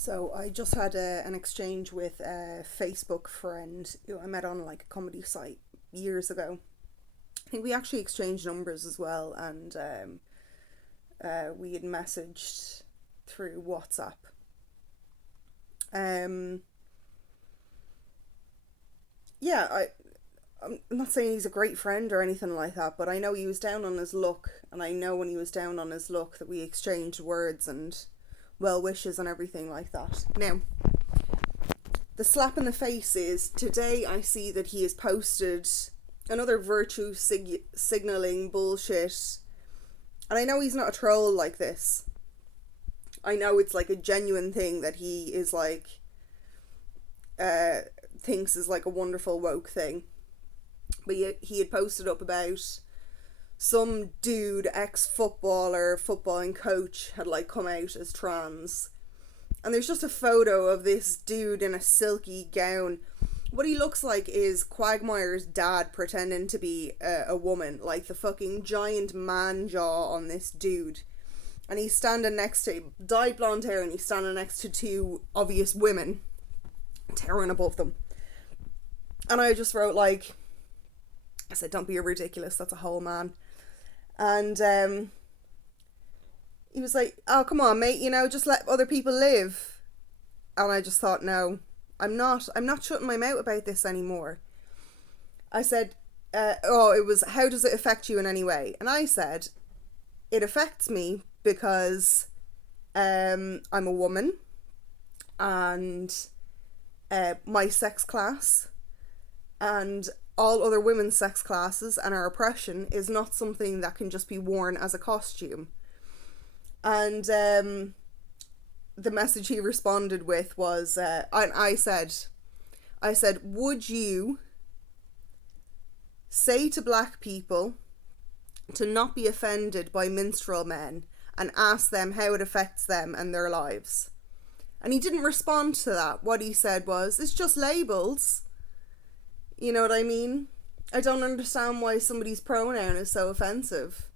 So I just had an exchange with a Facebook friend who I met on like a comedy site years ago. I think we actually exchanged numbers as well, and we had messaged through WhatsApp. Um, yeah, I'm not saying he's a great friend or anything like that, but I know he was down on his luck, and I know when he was down on his luck that we exchanged words and well wishes and everything like that. Now, the slap in the face is today I see that he has posted another signaling bullshit. And I know he's not a troll like this. I know it's like a genuine thing that he is like, uh, thinks is like a wonderful woke thing. But he had posted up about some dude, ex-footballer, footballing coach, had like come out as trans. And there's just a photo of this dude in a silky gown. What he looks like is Quagmire's dad pretending to be a woman, like the fucking giant man jaw on this dude. And he's standing next to, dyed blonde hair, and he's standing next to two obvious women, towering above them. And I just wrote like, I said, don't be ridiculous, that's a whole man. And he was like, oh, come on, mate, just let other people live. And I just thought, no, I'm not shutting my mouth about this anymore. I said, it was, how does it affect you in any way? And I said, it affects me because I'm a woman, and my sex class and all other women's sex classes and our oppression is not something that can just be worn as a costume. And the message he responded with was, I said, would you say to black people to not be offended by minstrel men and ask them how it affects them and their lives? And he didn't respond to that. What he said was, it's just labels. You know what I mean? I don't understand why somebody's pronoun is so offensive.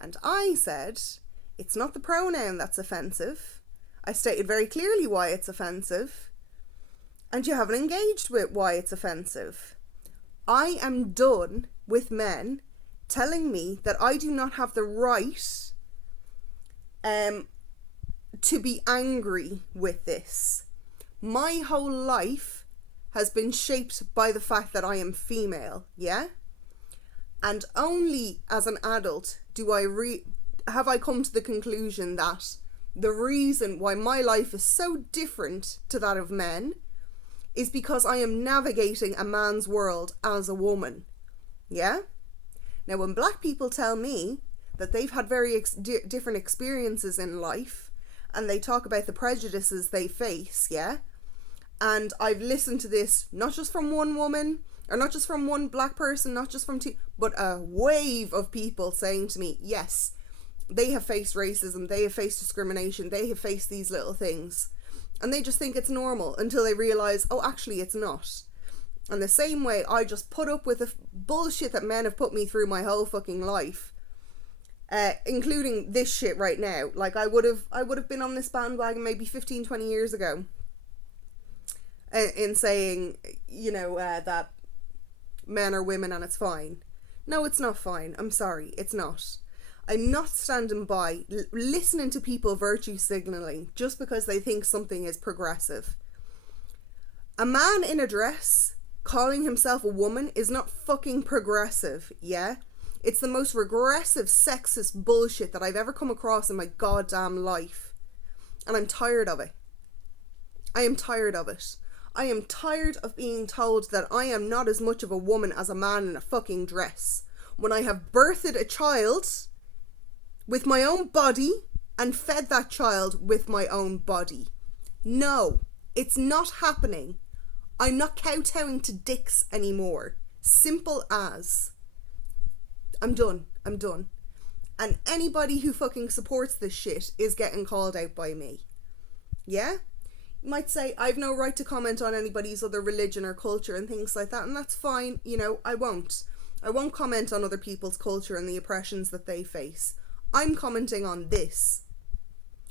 And I said, it's not the pronoun that's offensive. I stated very clearly why it's offensive. And you haven't engaged with why it's offensive. I am done with men telling me that I do not have the right to be angry with this. My whole life has been shaped by the fact that I am female, yeah? And only as an adult do have I come to the conclusion that the reason why my life is so different to that of men is because I am navigating a man's world as a woman, yeah? Now, when black people tell me that they've had very different experiences in life, and they talk about the prejudices they face, yeah? And I've listened to this not just from one woman, or not just from one black person, not just from two, but a wave of people saying to me, yes, they have faced racism, they have faced discrimination, they have faced these little things. And they just think it's normal until they realise, oh, actually it's not. And the same way I just put up with the bullshit that men have put me through my whole fucking life, including this shit right now. Like, I would have been on this bandwagon maybe 15, 20 years ago, in saying, that men are women and it's fine. No, it's not fine. I'm sorry, it's not. I'm not standing by listening to people virtue signalling just because they think something is progressive. A man in a dress calling himself a woman is not fucking progressive, yeah? It's the most regressive, sexist bullshit that I've ever come across in my goddamn life. And I'm tired of it. I am tired of it. I am tired of being told that I am not as much of a woman as a man in a fucking dress, when I have birthed a child with my own body and fed that child with my own body. No, it's not happening. I'm not kowtowing to dicks anymore. Simple as. I'm done. And anybody who fucking supports this shit is getting called out by me. Yeah? You might say, I've no right to comment on anybody's other religion or culture and things like that, and that's fine. I won't. I won't comment on other people's culture and the oppressions that they face. I'm commenting on this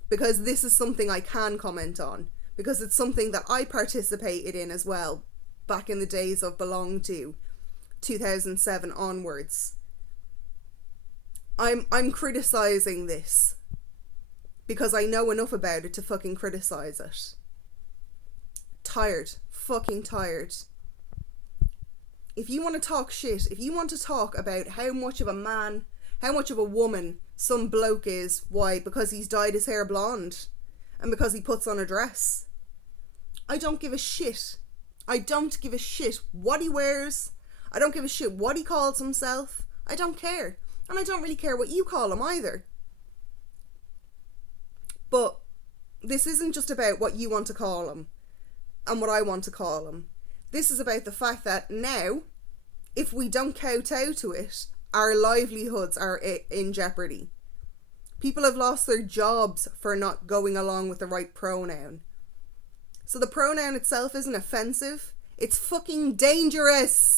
because this is something I can comment on. because it's something that I participated in as well back in the days of Belong To, 2007 onwards. I'm criticizing this because I know enough about it to fucking criticize it. Tired. Fucking tired. If you want to talk shit, if you want to talk about how much of a man, how much of a woman some bloke is, why? Because he's dyed his hair blonde and because he puts on a dress. I don't give a shit. I don't give a shit what he wears. I don't give a shit what he calls himself. I don't care. And I don't really care what you call him either. But this isn't just about what you want to call him and what I want to call him. This is about the fact that now, if we don't kowtow to it, our livelihoods are in jeopardy. People have lost their jobs for not going along with the right pronoun. So the pronoun itself isn't offensive. It's fucking dangerous.